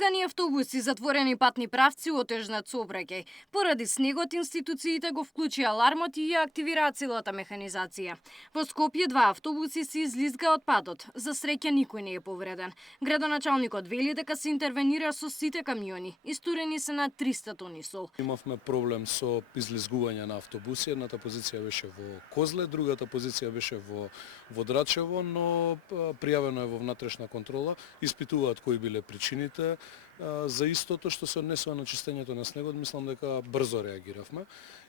Излизгани автобуси, затворени патни правци, отежнат сообраќај. Поради снегот, институциите го вклучи алармот и ја активираат целата механизација. Во Скопје 2 автобуси се излизга од патот. За среќа никој не е повреден. Градоначалникот вели дека се интервенира со сите камиони. Истурени се на 300 тони сол. Имавме проблем со излизгување на автобуси. Едната позиција беше во Козле, другата позиција беше во Драчево, но пријавено е во внатрешна контрола. Испитуваат кои биле причините за истото што се однесува на чистењето на снегот. Мислам дека брзо реагиравме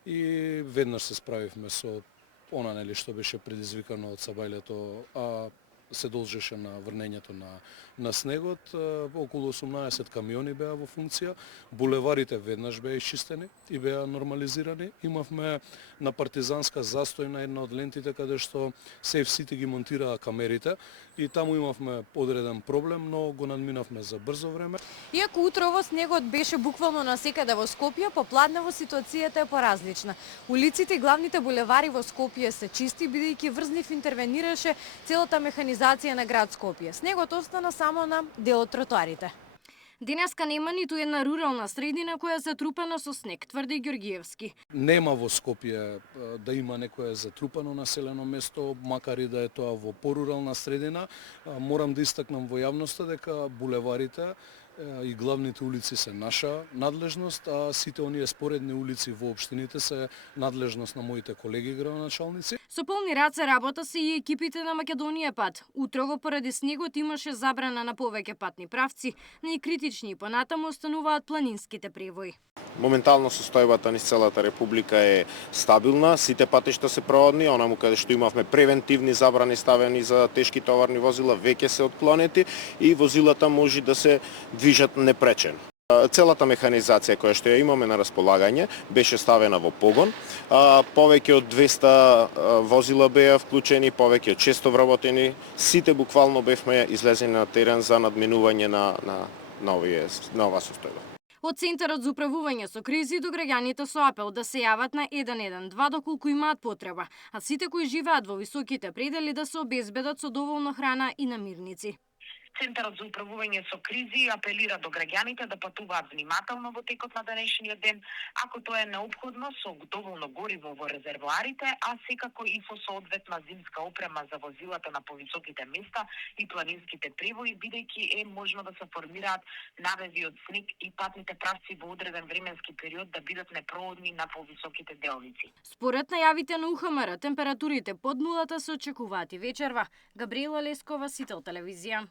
и веднаш се справивме со она што беше предизвикано од сабајлето, а се должеше на врнењето на снегот. Околу 18 камиони беа во функција, булеварите веднаш беа исчистени и беа нормализирани. Имавме на Партизанска застој на една од лентите каде што СФС-те ги монтираа камерите и таму имавме одреден проблем, но го надминавме за брзо време. Иако утрово снегот беше буквално насекаде во Скопје, попладнево ситуацијата е поразлична. Улиците и главните булевари во Скопје се чисти, бидејќи Врзнив интервенираше целата механизација на град Скопје. Снегот остана само на дел од тротоарите. Денеска нема ниту една рурална средина која е затрупана со снег, тврди Ѓоргиевски. Нема во Скопје да има некое затрупано населено место, макар и да е тоа во порурална средина. Морам да истакнам во јавноста дека булеварите и главните улици се наша надлежност, а сите оние споредни улици во општините се надлежност на моите колеги градоначалници. Со полни раце работа се и екипите на Македонија пат. Утрово поради снегот имаше забрана на повеќе патни правци, најкритични и понатаму остануваат планинските превои. Моментално состојбата низ целата република е стабилна, сите патишта се проводни, онаму каде што имавме превентивни забрани ставени за тешки товарни возила веќе се отклонети и возилата може да се движат непречено. Целата механизација која што ја имаме на располагање беше ставена во погон. Повеќе од 200 возила беа вклучени, повеќе од 600 вработени. Сите буквално бевме излезени на терен за надминување на нова состојба. Од Центарот за управување со кризи до граѓаните со апел да се јават на 112 доколку имаат потреба, а сите кои живеат во високите предели да се обезбедат со доволно храна и намирници. Центарот за управување со кризи апелира до граѓаните да патуваат внимателно во текот на денешниот ден, ако тоа е неопходно со доволно гориво во резервоарите, а секако и со соодветна зимска опрема за возилата на повисоките места и планинските превои, бидејќи е можно да се формираат навеви од снег и патните правци во одреден временски период да бидат непроодни на повисоките делници. Според најавите на УХМР, температурите под нулата се очекуваат и вечерва. Габриела Лескова, Сител телевизија.